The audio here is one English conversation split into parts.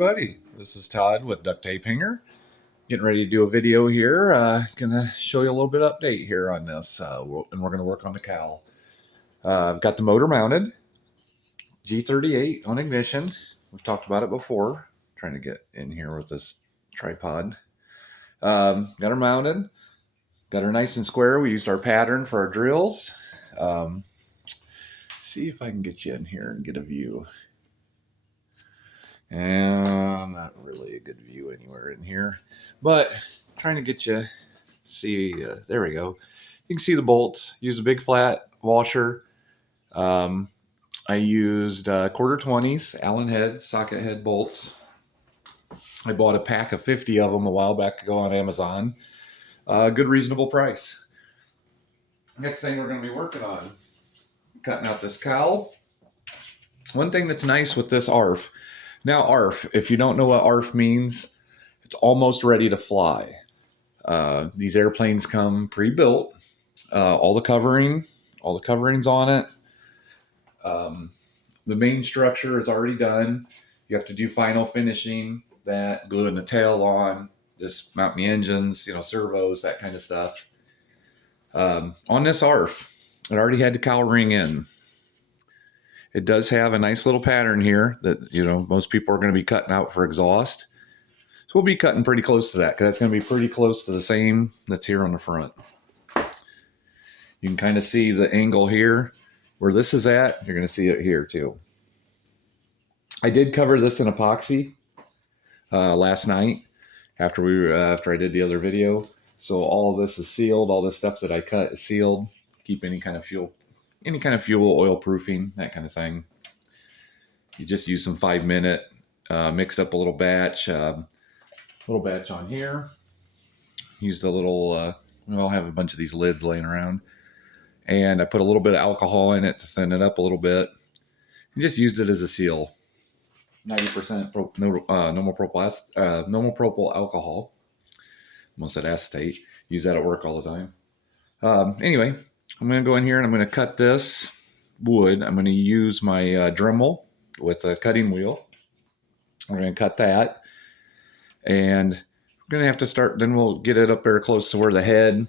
everybody, this is Todd with Duct Tape Hanger. Getting ready to do a video here. Gonna show you a little bit of update here on this, and we're gonna work on the cowl. I've got the motor mounted, G38 on ignition. We've talked about it before. Trying to get in here with this tripod. Got her mounted. Got her nice and square. We used our pattern for our drills. See if I can get you in here and get a view. And not really a good view anywhere in here, but trying to get you see. There we go. You can see the bolts. Use a big flat washer. I used quarter 20s Allen head socket head bolts. I bought a pack of 50 of them a while back ago on Amazon. Good reasonable price. Next thing we're going to be working on, cutting out this cowl. One thing that's nice with this ARF. Now ARF, if you don't know what ARF means, it's almost ready to fly. These airplanes come pre-built. All the coverings on it. The main structure is already done. You have to do final finishing, that, gluing the tail on, just mounting the engines, servos, that kind of stuff. On this ARF, it already had the cowl ring in. It does have a nice little pattern here that, most people are going to be cutting out for exhaust. So we'll be cutting pretty close to that because that's going to be pretty close to the same that's here on the front. You can kind of see the angle here where this is at. You're going to see it here too. I did cover this in epoxy last night after I did the other video. So all of this is sealed. All this stuff that I cut is sealed. Keep any kind of fuel, oil proofing, that kind of thing. You just use some 5-minute, mixed up a little batch on here. Used a little, I'll have a bunch of these lids laying around. And I put a little bit of alcohol in it to thin it up a little bit. And just used it as a seal. 90% normal propyl alcohol. Almost said acetate. Use that at work all the time. Anyway, I'm going to go in here and I'm going to cut this wood. I'm going to use my Dremel with a cutting wheel. We're going to cut that. And we're going to have to start, then we'll get it up there close to where the head,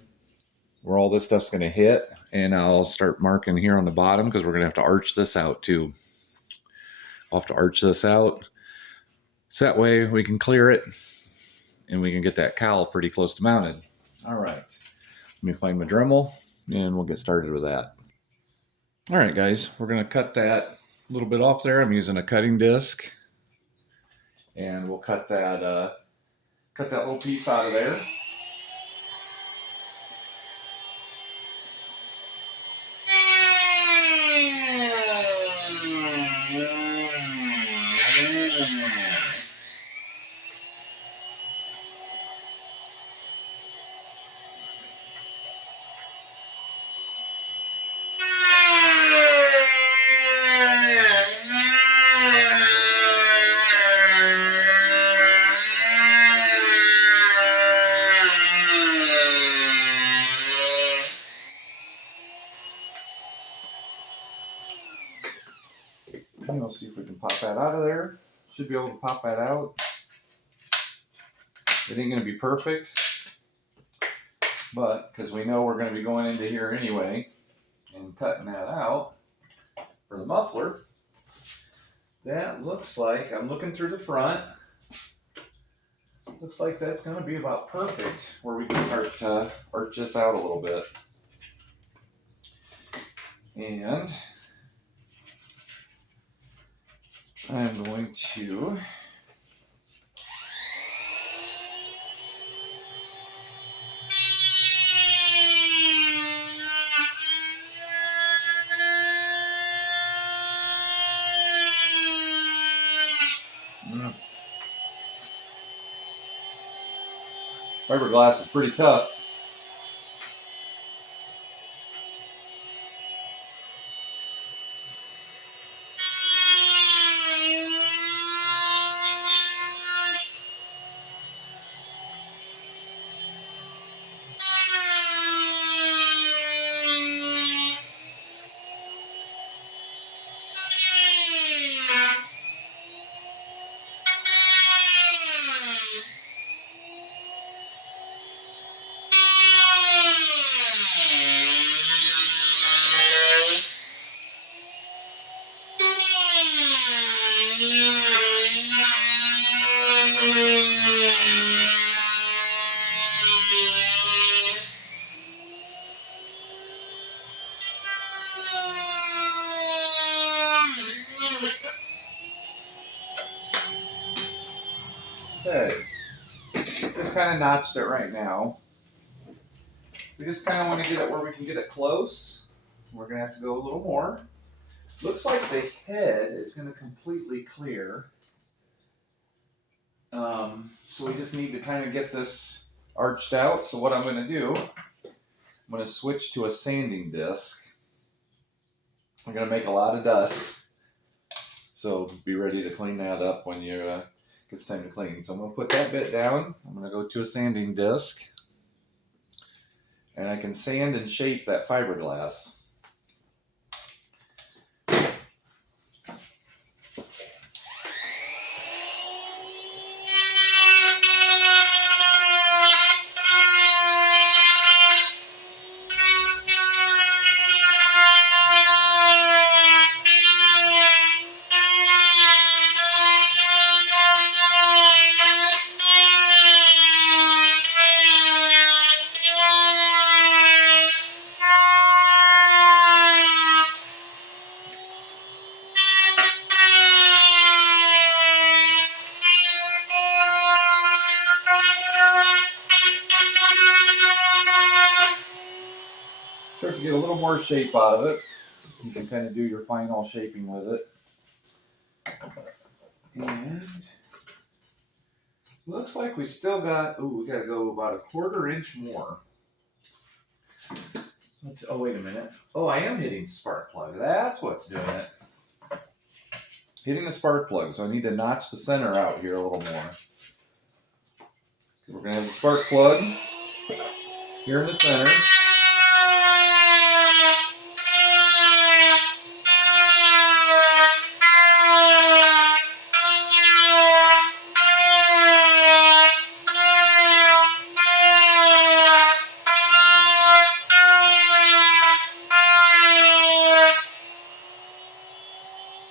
where all this stuff's going to hit. And I'll start marking here on the bottom because we're going to have to arch this out too. I'll have to arch this out. So that way we can clear it and we can get that cowl pretty close to mounted. All right. Let me find my Dremel and we'll get started with that. All right, guys, we're going to cut that a little bit off there. I'm using a cutting disc and we'll cut that little piece out of there. And we'll see if we can pop that out of there. Should be able to pop that out. It ain't going to be perfect, but because we know we're going to be going into here anyway and cutting that out for the muffler, that looks like, I'm looking through the front, looks like that's going to be about perfect where we can start to arch this out a little bit. And I'm going to fiberglass is pretty tough. Okay, just kind of notched it right now. We just kind of want to get it where we can get it close. We're going to have to go a little more. Looks like the head is going to completely clear. So we just need to kind of get this arched out. So what I'm going to do, I'm going to switch to a sanding disc. I'm going to make a lot of dust. So be ready to clean that up when it's time to clean. So I'm going to put that bit down. I'm going to go to a sanding disc. And I can sand and shape that fiberglass. Start to get a little more shape out of it. You can kind of do your final shaping with it. And looks like we still got, we got to go about a 1/4 inch more. Oh, wait a minute. Oh, I am hitting spark plug. That's what's doing it. Hitting the spark plug. So I need to notch the center out here a little more. We're going to have the spark plug here in the center.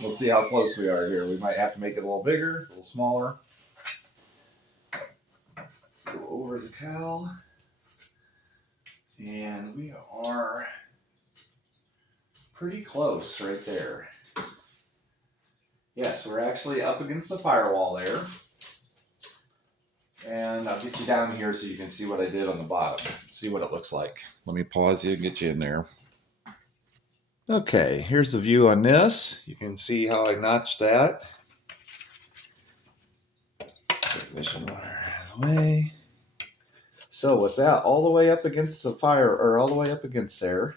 We'll see how close we are here. We might have to make it a little bigger, a little smaller. Go over the cowl. And we are pretty close right there. Yes, we're actually up against the firewall there. And I'll get you down here so you can see what I did on the bottom. See what it looks like. Let me pause you and get you in there. Okay, here's the view on this. You can see how I notched that. Take this one out of the way. So with that all the way up against the fire, or all the way up against there,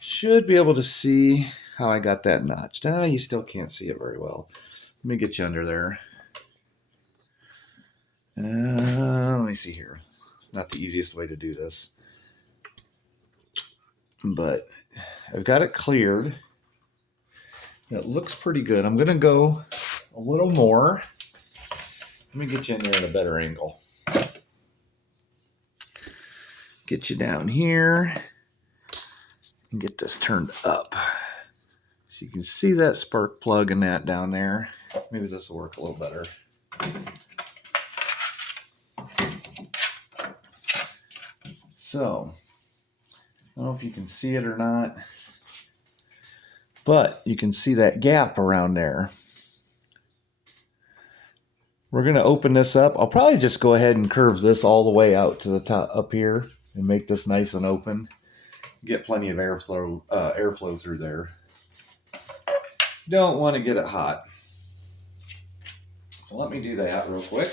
should be able to see how I got that notched. You still can't see it very well. Let me get you under there. Let me see here. It's not the easiest way to do this, but I've got it cleared. It looks pretty good. I'm going to go a little more. Let me get you in there at a better angle. Get you down here and get this turned up. So you can see that spark plug and that down there. Maybe this will work a little better. So, I don't know if you can see it or not, but you can see that gap around there. We're going to open this up. I'll probably just go ahead and curve this all the way out to the top up here and make this nice and open. Get plenty of airflow through there. Don't want to get it hot. So let me do that real quick.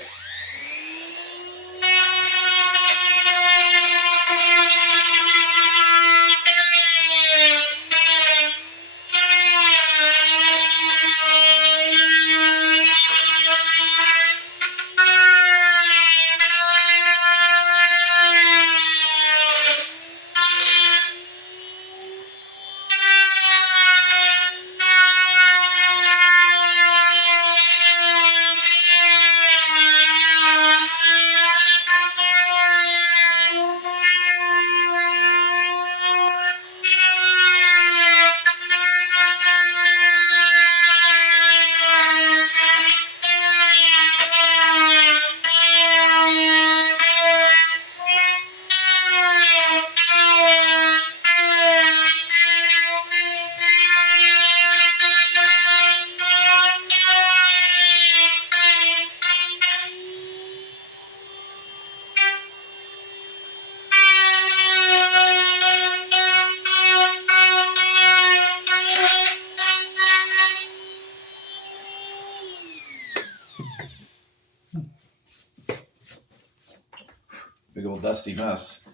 Big old dusty mess.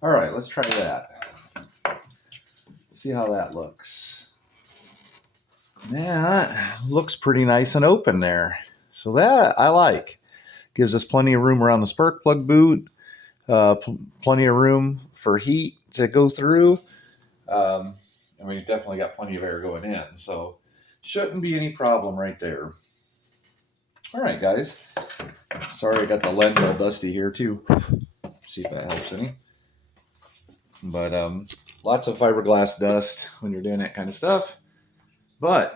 All right, let's try that. See how that looks. Yeah, looks pretty nice and open there. So that I like. Gives us plenty of room around the spark plug boot. Plenty of room for heat to go through. And we definitely got plenty of air going in. So shouldn't be any problem right there. All right, guys. Sorry I got the lead all dusty here too. See if that helps any. But lots of fiberglass dust when you're doing that kind of stuff. But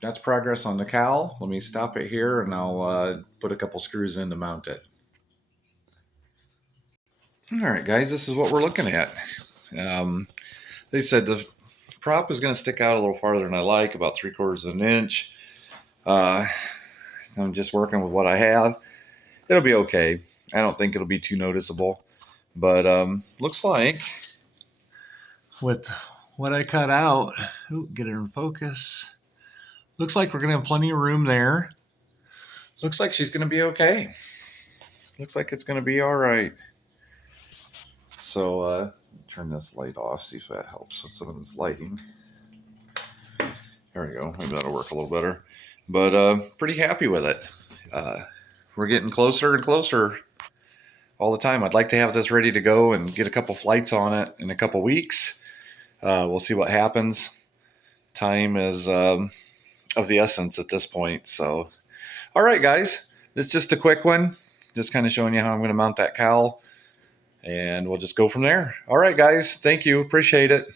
that's progress on the cowl. Let me stop it here and I'll put a couple screws in to mount it. All right, guys, this is what we're looking at. They said the prop is going to stick out a little farther than I like, about 3/4 of an inch. I'm just working with what I have. It'll be okay. I don't think it'll be too noticeable. But looks like with what I cut out, get it in focus. Looks like we're going to have plenty of room there. Looks like she's going to be okay. Looks like it's going to be all right. So turn this light off, see if that helps with some of this lighting. There we go. Maybe that'll work a little better. But pretty happy with it. We're getting closer and closer all the time. I'd like to have this ready to go and get a couple flights on it in a couple weeks. We'll see what happens. Time is of the essence at this point. So, all right, guys. It's just a quick one. Just kind of showing you how I'm going to mount that cowl. And we'll just go from there. All right, guys. Thank you. Appreciate it.